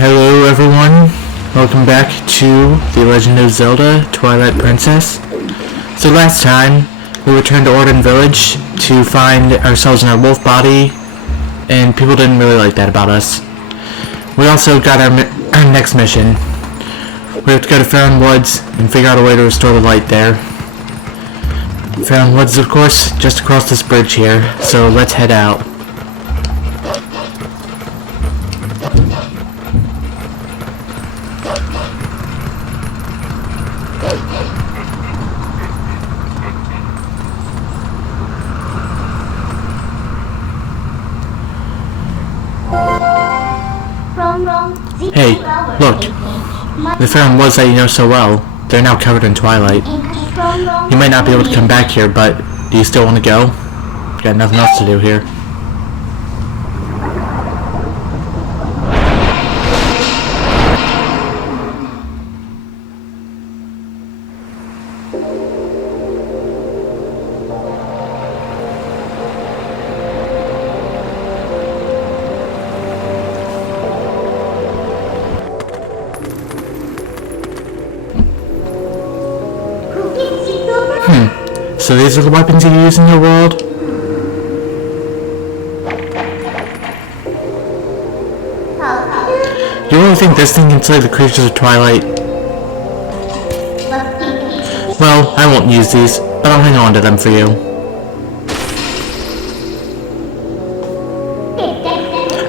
Hello everyone, welcome back to The Legend of Zelda, Twilight Princess. So last time, we returned to Orden Village to find ourselves in our wolf body, and people didn't really like that about us. We also got our next mission. We have to go to Faron Woods and figure out a way to restore the light there. Faron Woods, of course, just across this bridge here, so let's head out. Hey, look. The Faron Woods that you know so well, they're now covered in Twilight. You might not be able to come back here, but do you still want to go? Got nothing else to do here. So these are the weapons you use in your world? You really think this thing can slay the creatures of Twilight? Well, I won't use these, but I'll hang on to them for you.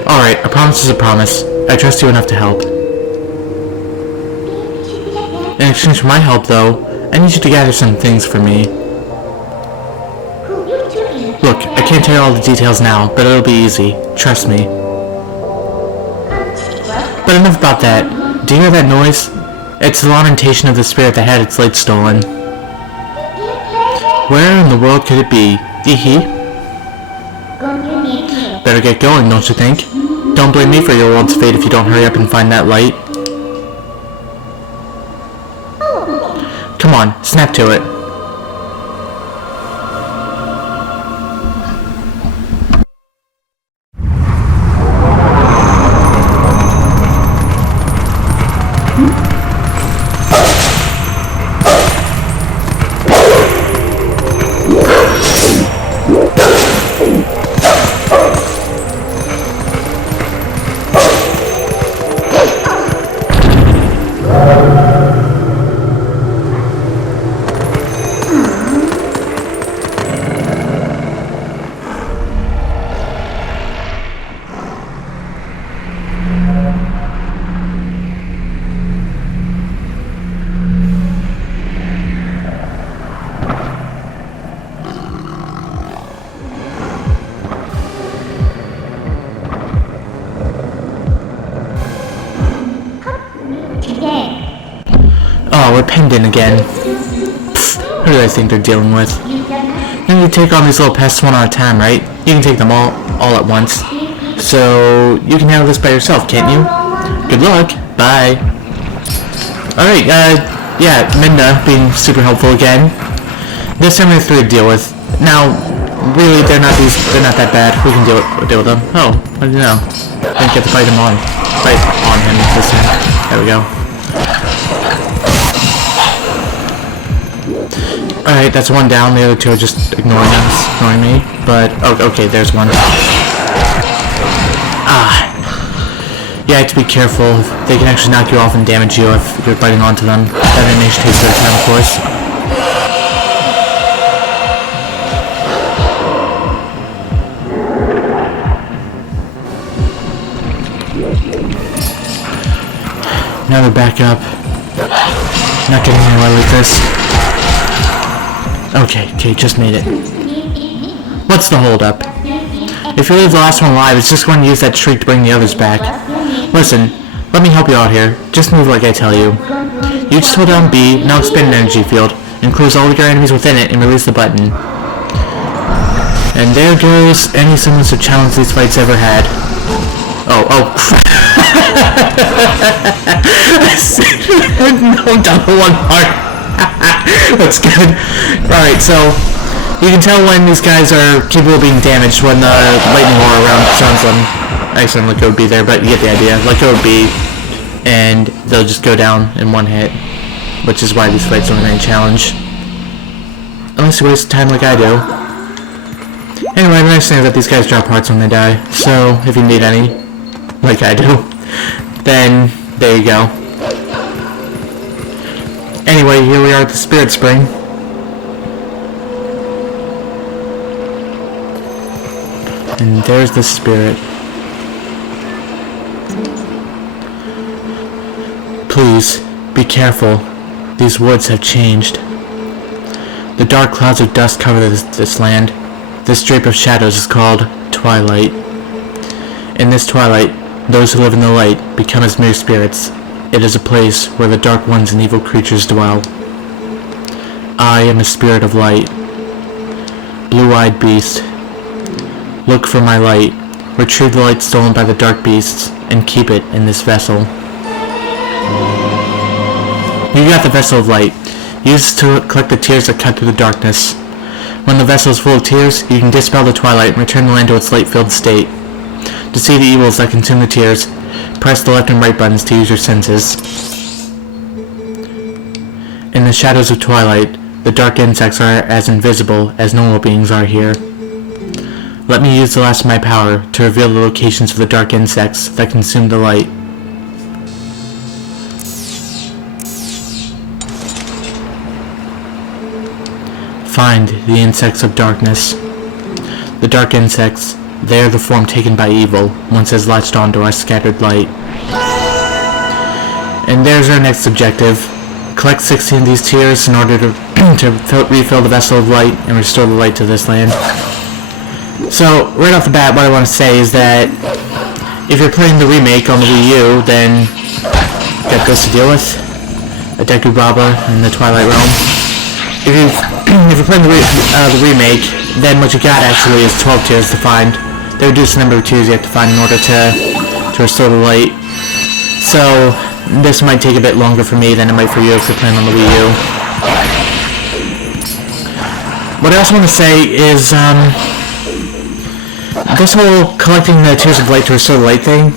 Alright, a promise is a promise. I trust you enough to help. In exchange for my help, though, I need you to gather some things for me. Look, I can't tell you all the details now, but it'll be easy. Trust me. But enough about that. Do you hear that noise? It's the lamentation of the spirit that had its light stolen. Where in the world could it be? Hee. Better get going, don't you think? Don't blame me for your world's fate if you don't hurry up and find that light. Come on, snap to it. Oh, we're pinned in again. Pfft, who do they think they're dealing with? You need to take on these little pests one at a time, right? You can take them all at once. So, you can handle this by yourself, can't you? Good luck. Bye. Alright, yeah, Minda being super helpful again. This time we have 3 to deal with. Now, really, they're not that bad. We can deal with them. Oh, I don't know. I didn't get to fight him on him this time. There we go. Alright, that's one down. The other 2 are just ignoring me. But, oh, okay, there's one. Yeah, I have to be careful. They can actually knock you off and damage you if you're biting onto them. That animation takes their time, of course. Now they're back up. Not getting anywhere like this. Okay, just made it. What's the holdup? If you leave the last one alive, it's just going to use that shriek to bring the others back. Listen, let me help you out here. Just move like I tell you. You just hold down B, now expand an energy field, enclose all of your enemies within it, and release the button. And there goes any semblance of challenge these fights ever had. Oh crap. No, down to one part. That's good. Alright, so you can tell when these guys are capable of being damaged when the lightning aura around surrounds them. Actually, let go would be there, but you get the idea. Let go would be and they'll just go down in one hit, which is why these fights don't remain a challenge. Unless you waste time like I do. Anyway, the nice thing is that these guys drop hearts when they die, so if you need any, like I do, then there you go. Anyway, here we are at the Spirit Spring. And there's the spirit. Please, be careful. These woods have changed. The dark clouds of dust cover this land. This drape of shadows is called Twilight. In this twilight, those who live in the light become as mere spirits. It is a place where the dark ones and evil creatures dwell. I am a spirit of light. Blue-eyed beast. Look for my light. Retrieve the light stolen by the dark beasts, and keep it in this vessel. You got the vessel of light. Use it to collect the tears that cut through the darkness. When the vessel is full of tears, you can dispel the twilight and return the land to its light-filled state. To see the evils that consume the tears, press the left and right buttons to use your senses. In the shadows of twilight, the dark insects are as invisible as normal beings are here. Let me use the last of my power to reveal the locations of the dark insects that consume the light. Find the insects of darkness. The dark insects, they are the form taken by evil once it has latched onto our scattered light. And there's our next objective. Collect 16 of these tears in order to refill the vessel of light and restore the light to this land. So, right off the bat, what I want to say is that if you're playing the remake on the Wii U, then you got this to deal with. A Deku Baba in the Twilight Realm. If you're playing the remake, then what you got actually is 12 tears to find. They reduce the number of tears you have to find in order to restore the light. So, this might take a bit longer for me than it might for you if you're playing on the Wii U. What I also want to say is, this whole collecting the tears of light to restore the light thing,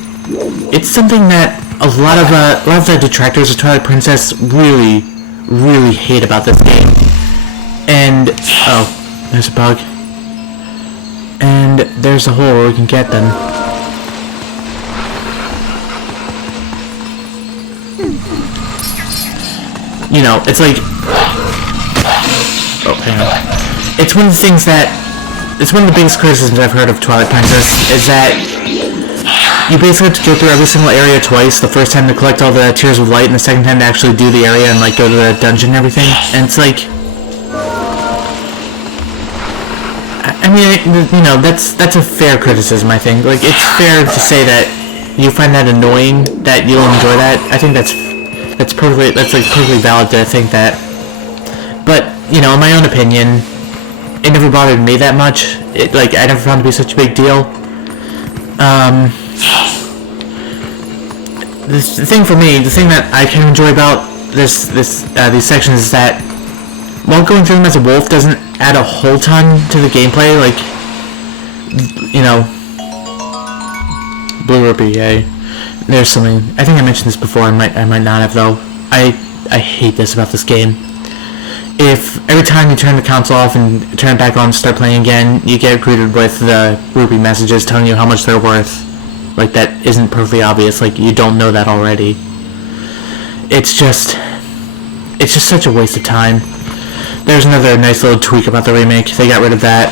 it's something that a lot of the detractors of Twilight Princess really hate about this game. And, oh, there's a bug. And there's a hole where we can get them. You know, it's like, oh, hang on. It's one of the things that, it's one of the biggest criticisms I've heard of Twilight Princess, is that you basically have to go through every single area twice, the first time to collect all the tears of light, and the second time to actually do the area and, like, go to the dungeon and everything. And it's like, I mean, you know, that's a fair criticism, I think. Like, it's fair to say that you find that annoying, that you'll enjoy that. I think that's perfectly valid to think that. But, you know, in my own opinion, it never bothered me that much. I never found it to be such a big deal. The thing that I can enjoy about these sections is that while going through them as a wolf doesn't add a whole ton to the gameplay, like, you know, Blue Rupee, yay. There's something, I think I mentioned this before, I might not have though. I hate this about this game. If every time you turn the console off and turn it back on and start playing again, you get greeted with the Rupee messages telling you how much they're worth. Like, that isn't perfectly obvious, like, you don't know that already. It's just such a waste of time. There's another nice little tweak about the remake. They got rid of that.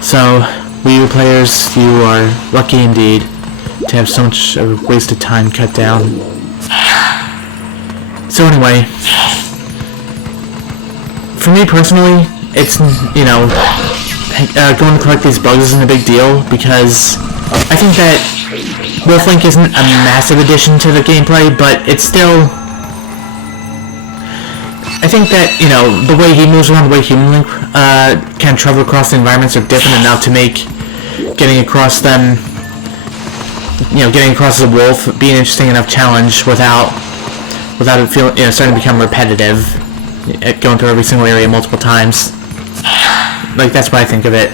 So, Wii U players, you are lucky indeed to have so much wasted time cut down. So anyway, for me personally, it's, you know, going to collect these bugs isn't a big deal, because I think that Wolf Link isn't a massive addition to the gameplay, but it's still, I think that, you know, the way he moves around, the way Human Link can travel across the environments are different enough to make getting across them, you know, getting across as a wolf be an interesting enough challenge without it feeling, you know, starting to become repetitive, going through every single area multiple times. Like, that's what I think of it.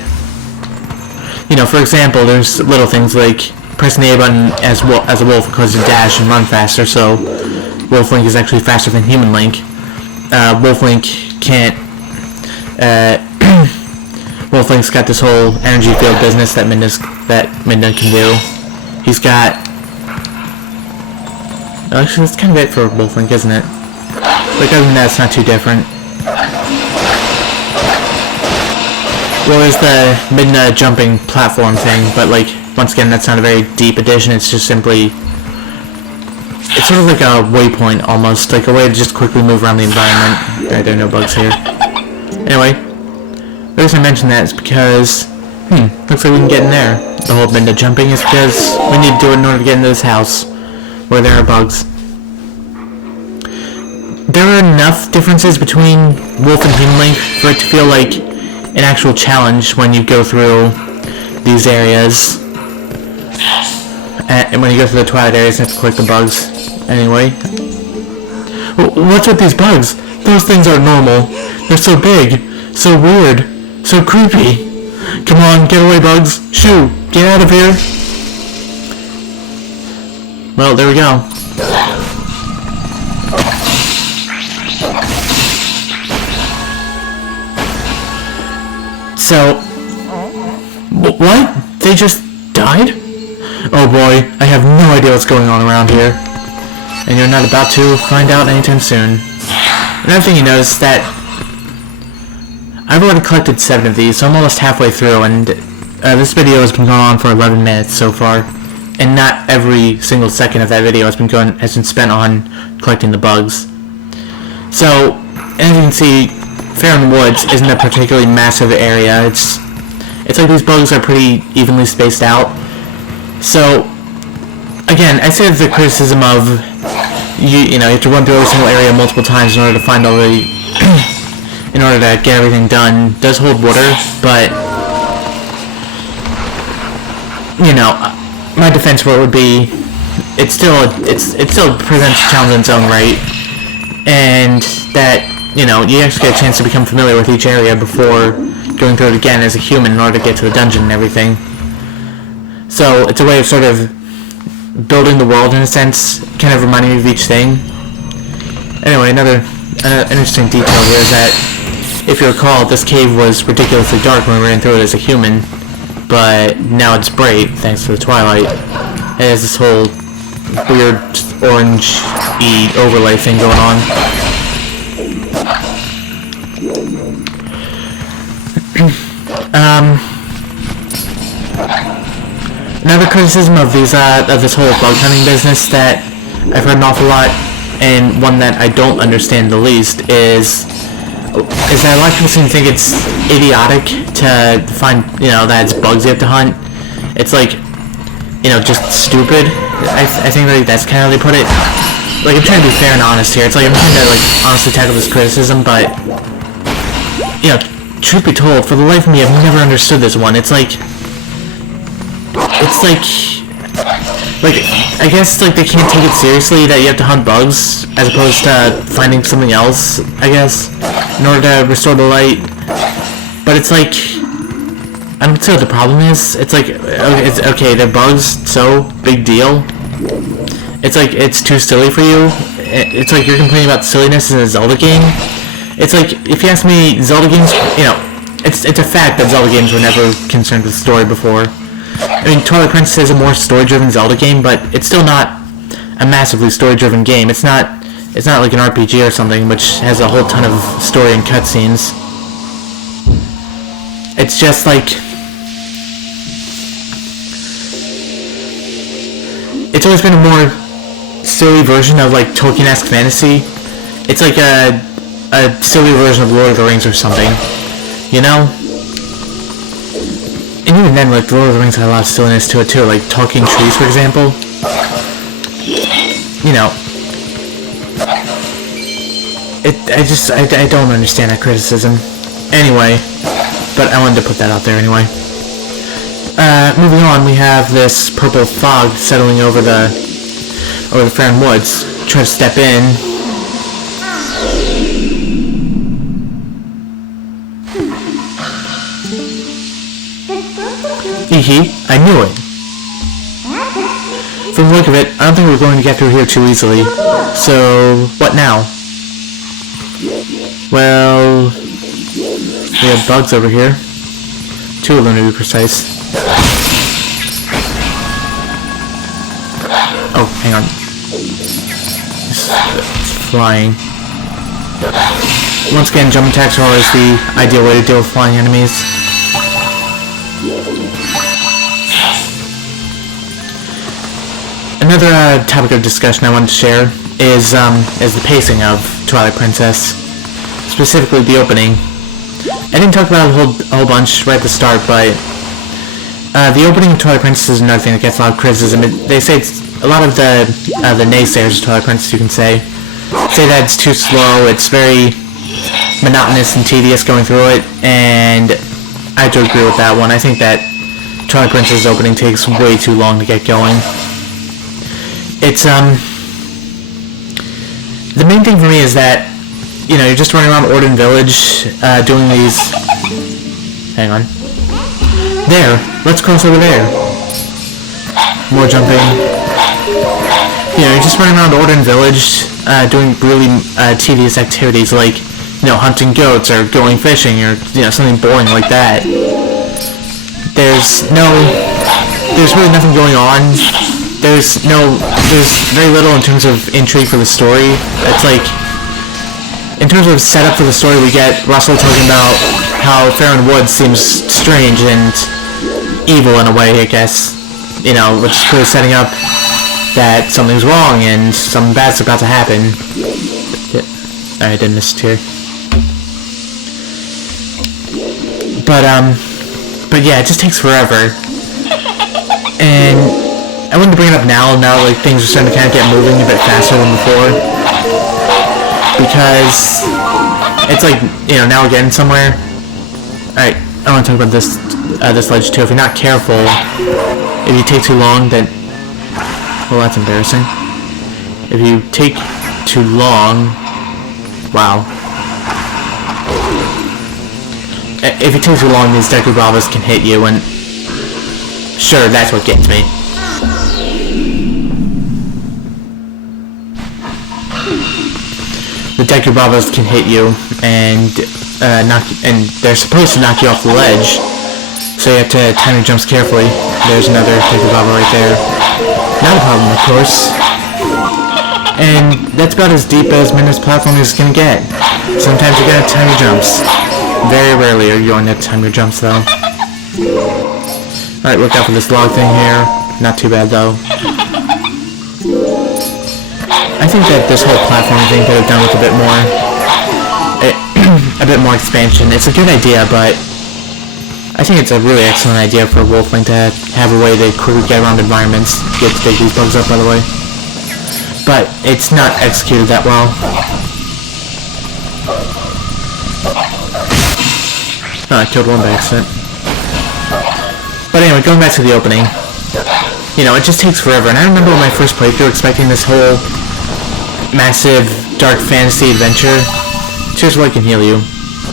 You know, for example, there's little things like pressing the A button as a wolf causes you dash and run faster, so Wolf Link is actually faster than Human Link. Wolf Link can't... Wolf Link's got this whole energy field business that Midna can do. He's got... Actually, that's kind of it for Wolf Link, isn't it? Like, other than that, it's not too different. Well, there's the Midna jumping platform thing, but, like, once again, that's not a very deep addition. It's just simply... It's sort of like a waypoint, almost. Like a way to just quickly move around the environment. There are no bugs here. Anyway, the reason I mentioned that is because... looks like we can get in there. The whole Midna jumping is because we need to do it in order to get into this house, where there are bugs. There are enough differences between Wolf and Human Link for it to feel like an actual challenge when you go through these areas. And when you go through the Twilight areas, you have to collect the bugs. Anyway. What's with these bugs? Those things aren't normal. They're so big, so weird, so creepy. Come on, get away, bugs. Shoo, get out of here. Well, there we go. So, what? They just died? Oh boy, I have no idea what's going on around here. And you're not about to find out anytime soon. Another thing you notice is that I've already collected 7 of these, so I'm almost halfway through, and this video has been going on for 11 minutes so far. And not every single second of that video has been spent on collecting the bugs. So, as you can see, Faron Woods isn't a particularly massive area. It's like these bugs are pretty evenly spaced out. So, again, I say that the criticism of you have to run through every single area multiple times in order to find all the in order to get everything done does hold water, but my defense for it would be it still presents a challenge in its own right, and that you actually get a chance to become familiar with each area before going through it again as a human in order to get to the dungeon and everything. So it's a way of sort of building the world in a sense, kind of reminding me of each thing. Anyway, another interesting detail here is that, if you recall, this cave was ridiculously dark when we ran through it as a human, but now it's bright thanks to the Twilight. It has this whole weird orange-y overlay thing going on. Another criticism of this whole bug hunting business that I've heard an awful lot, and one that I don't understand the least, is that a lot of people seem to think it's idiotic to find, that it's bugs you have to hunt. It's like, just stupid. I think that's kind of how they put it. Like, I'm trying to be fair and honest here. It's like I'm trying to, honestly tackle this criticism, but, truth be told, for the life of me, I've never understood this one. It's like, I guess, they can't take it seriously that you have to hunt bugs, as opposed to finding something else, I guess, in order to restore the light. But it's like, I don't see what the problem is. It's like, okay, they're bugs, so, big deal. It's like, it's too silly for you. It's like you're complaining about silliness in a Zelda game. It's like, if you ask me, Zelda games, it's a fact that Zelda games were never concerned with story before. I mean, Twilight Princess is a more story-driven Zelda game, but it's still not a massively story-driven game. It's not like an RPG or something, which has a whole ton of story and cutscenes. It's just like... It's always been a more silly version of, Tolkien-esque fantasy. It's like a silly version of Lord of the Rings or something, And even then, Lord of the Rings had a lot of silliness to it too, like talking trees, for example. I don't understand that criticism. Anyway, but I wanted to put that out there anyway. Moving on, we have this purple fog settling over the Faron Woods. Try to step in. I knew it. From the look of it, I don't think we're going to get through here too easily. So, what now? Well, we have bugs over here. 2 of them to be precise. Oh, hang on. It's flying. Once again, jump attacks are always the ideal way to deal with flying enemies. Another topic of discussion I wanted to share is the pacing of Twilight Princess, specifically the opening. I didn't talk about it a whole bunch right at the start, but the opening of Twilight Princess is another thing that gets a lot of criticism. They say it's a lot of the naysayers of Twilight Princess, you can say that it's too slow, it's very monotonous and tedious going through it, and I do agree with that one. I think that Twilight Princess opening takes way too long to get going. It's the main thing for me is that, you know, you're just running around Orden Village, doing these... Hang on. There! Let's cross over there! More jumping. You know, you're just running around Orden Village, doing really tedious activities like, you know, hunting goats or going fishing or, you know, something boring like that. There's really nothing going on. There's very little in terms of intrigue for the story. It's like, in terms of setup for the story, we get Russell talking about how Faron Woods seems strange and evil in a way, I guess. You know, which is clearly setting up that something's wrong and something bad's about to happen. I didn't miss a tear. But yeah, it just takes forever. And I wanted to bring it up now like things are starting to kind of get moving a bit faster than before. Because it's like, you know, now we're getting somewhere. Alright, I want to talk about this ledge too. If you're not careful, if you take too long, then... Well, that's embarrassing. If you take too long... Wow. If you take too long, these Deku Bravas can hit you, and... Sure, that's what gets me. The Deku Bravas can hit you, and they're supposed to knock you off the ledge, so you have to time your jumps carefully. There's another Deku Brava right there. Not a problem, of course. And that's about as deep as Midna's platforming is gonna get. Sometimes you're gonna time your jumps. Very rarely are you going to time your jumps, though. Alright, look out for this log thing here. Not too bad, though. I think that this whole platform thing could have done with a bit more expansion. It's a good idea, but I think it's a really excellent idea for Wolfling to have a way to quickly get around environments. You have to dig these bugs up, by the way. But it's not executed that well. Oh, I killed one by accident. But anyway, going back to the opening. You know, it just takes forever, and I remember when my first playthrough expecting this whole massive dark fantasy adventure. Cheers, what can heal you.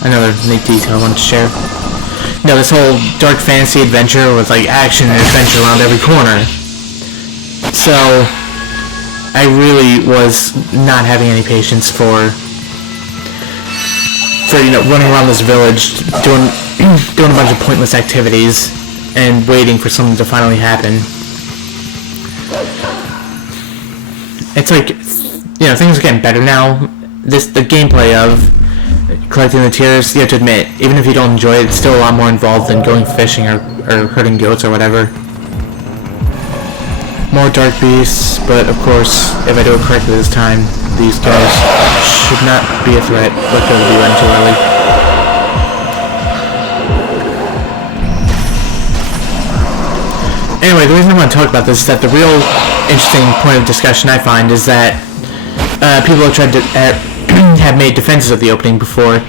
Another neat detail I wanted to share. No, this whole dark fantasy adventure with like action and adventure around every corner. So I really was not having any patience for you know, running around this village doing a bunch of pointless activities and waiting for something to finally happen. It's like, you know, things are getting better now. The gameplay of collecting the tears, you have to admit, even if you don't enjoy it, it's still a lot more involved than going fishing or herding goats or whatever. More dark beasts, but of course, if I do it correctly this time, these guys should not be a threat. Let go of you in too early. Anyway, the reason I want to talk about this is that the real interesting point of discussion I find is that people have tried to have made defenses of the opening before,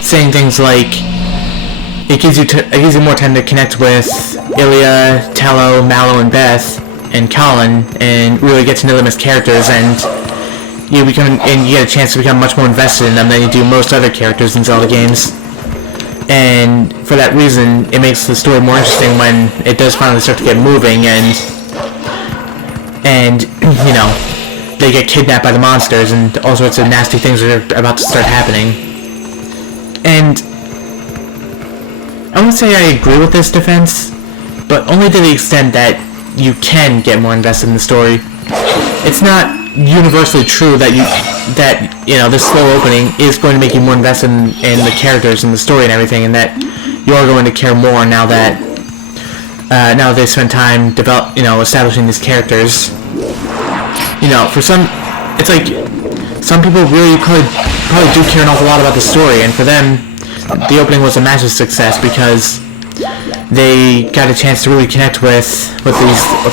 saying things like it gives you more time to connect with Ilya, Tallow, Mallow, and Beth, and Colin, and really get to know them as characters, and you get a chance to become much more invested in them than you do most other characters in Zelda games. And for that reason, it makes the story more interesting when it does finally start to get moving, and and they get kidnapped by the monsters, and all sorts of nasty things are about to start happening. And I wouldn't say I agree with this defense, but only to the extent that you can get more invested in the story. It's not universally true that this slow opening is going to make you more invested in the characters and the story and everything, and that you are going to care more now that they spent time establishing these characters. For some, it's like some people really probably do care an awful lot about the story, and for them, the opening was a massive success because they got a chance to really connect with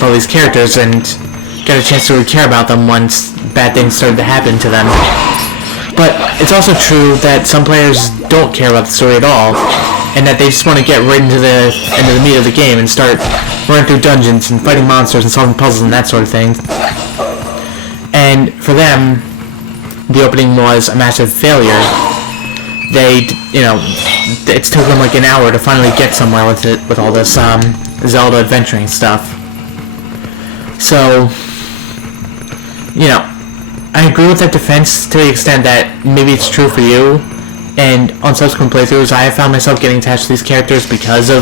all these characters and got a chance to really care about them once bad things started to happen to them. But it's also true that some players don't care about the story at all, and that they just want to get right into the meat of the game and start running through dungeons and fighting monsters and solving puzzles and that sort of thing. And for them, the opening was a massive failure. It took them like an hour to finally get somewhere with it, with all this Zelda adventuring stuff. So, I agree with that defense to the extent that maybe it's true for you, and on subsequent playthroughs I have found myself getting attached to these characters because I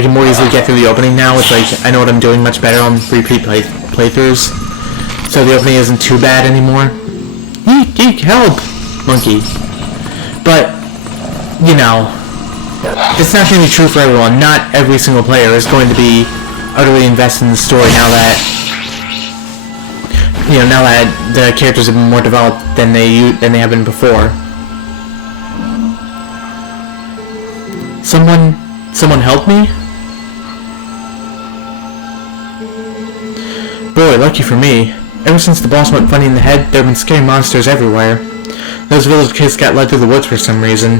can more easily get through the opening now. It's like, I know what I'm doing much better on repeat playthroughs, so the opening isn't too bad anymore. Eek, help! Monkey. But, it's not going to be true for everyone. Not every single player is going to be utterly invested in the story now that the characters have been more developed than they have been before. Someone help me? Boy, lucky for me. Ever since the boss went funny in the head, there have been scary monsters everywhere. Those village kids got led through the woods for some reason.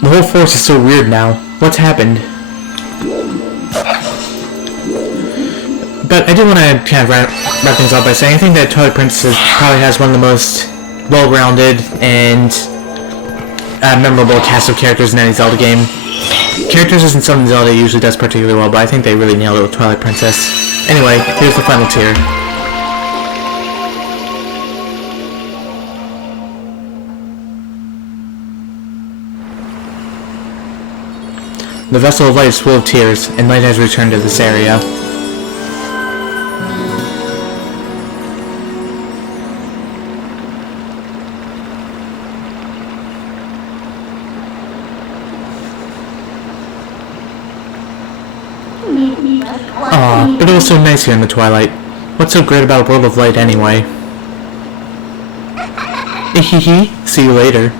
The whole forest is so weird now. What's happened? But I do want to kind of wrap things up by saying I think that Twilight Princess probably has one of the most well-rounded and memorable cast of characters in any Zelda game. Characters isn't something Zelda usually does particularly well, but I think they really nailed it with Twilight Princess. Anyway, here's the final tier. The Vessel of Light is full of tears, and light has returned to this area. Aw, but it was so nice here in the Twilight. What's so great about a world of light anyway? Hehe, see you later.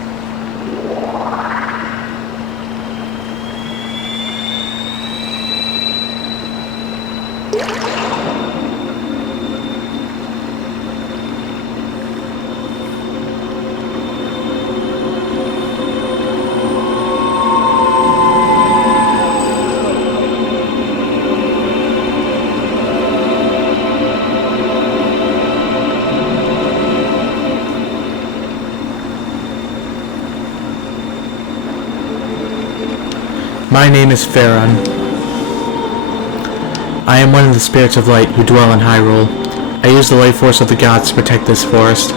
My name is Faron. I am one of the spirits of light who dwell in Hyrule. I use the light force of the gods to protect this forest.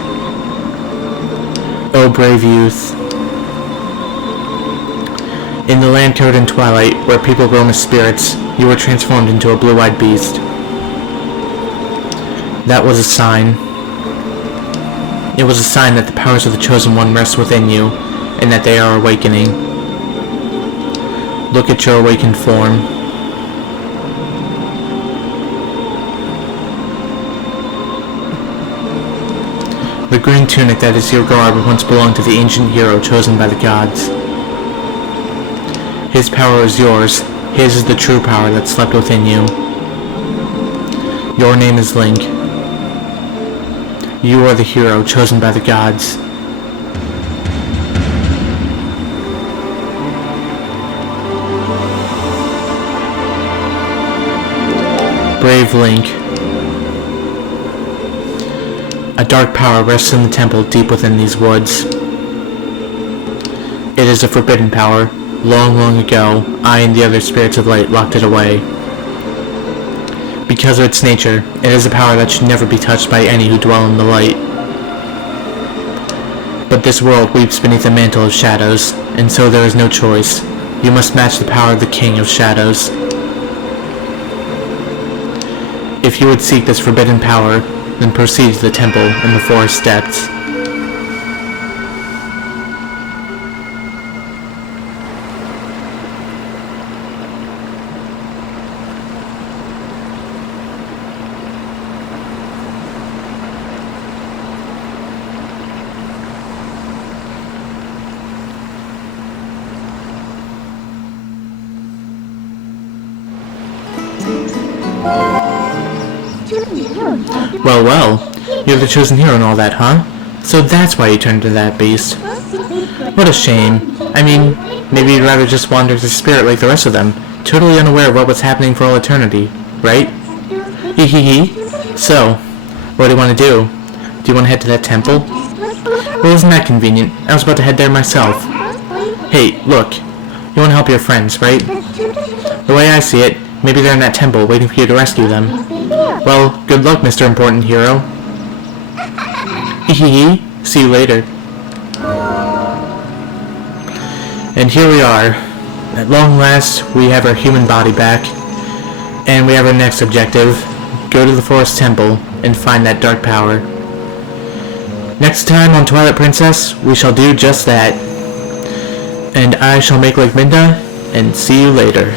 O brave youth. In the land covered in twilight, where people roam as spirits, you were transformed into a blue-eyed beast. That was a sign. It was a sign that the powers of the Chosen One rest within you, and that they are awakening. Look at your awakened form. The green tunic that is your garb once belonged to the ancient hero chosen by the gods. His power is yours. His is the true power that slept within you. Your name is Link. You are the hero chosen by the gods. Brave Link. A dark power rests in the temple deep within these woods. It is a forbidden power. Long, long ago, I and the other spirits of light locked it away. Because of its nature, it is a power that should never be touched by any who dwell in the light. But this world weeps beneath a mantle of shadows, and so there is no choice. You must match the power of the King of Shadows. If you would seek this forbidden power, then proceed to the temple in the forest depths. Well, you're the chosen hero and all that, huh? So that's why you turned into that beast. What a shame. I mean, maybe you'd rather just wander as a spirit like the rest of them, totally unaware of what was happening for all eternity, right? Hee hee hee. So, what do you want to do? Do you want to head to that temple? Well, isn't that convenient? I was about to head there myself. Hey, look. You want to help your friends, right? The way I see it, maybe they're in that temple waiting for you to rescue them. Well, good luck, Mr. Important Hero. Hee hee hee. See you later. And here we are. At long last, we have our human body back. And we have our next objective. Go to the Forest Temple and find that dark power. Next time on Twilight Princess, we shall do just that. And I shall make like Minda, and see you later.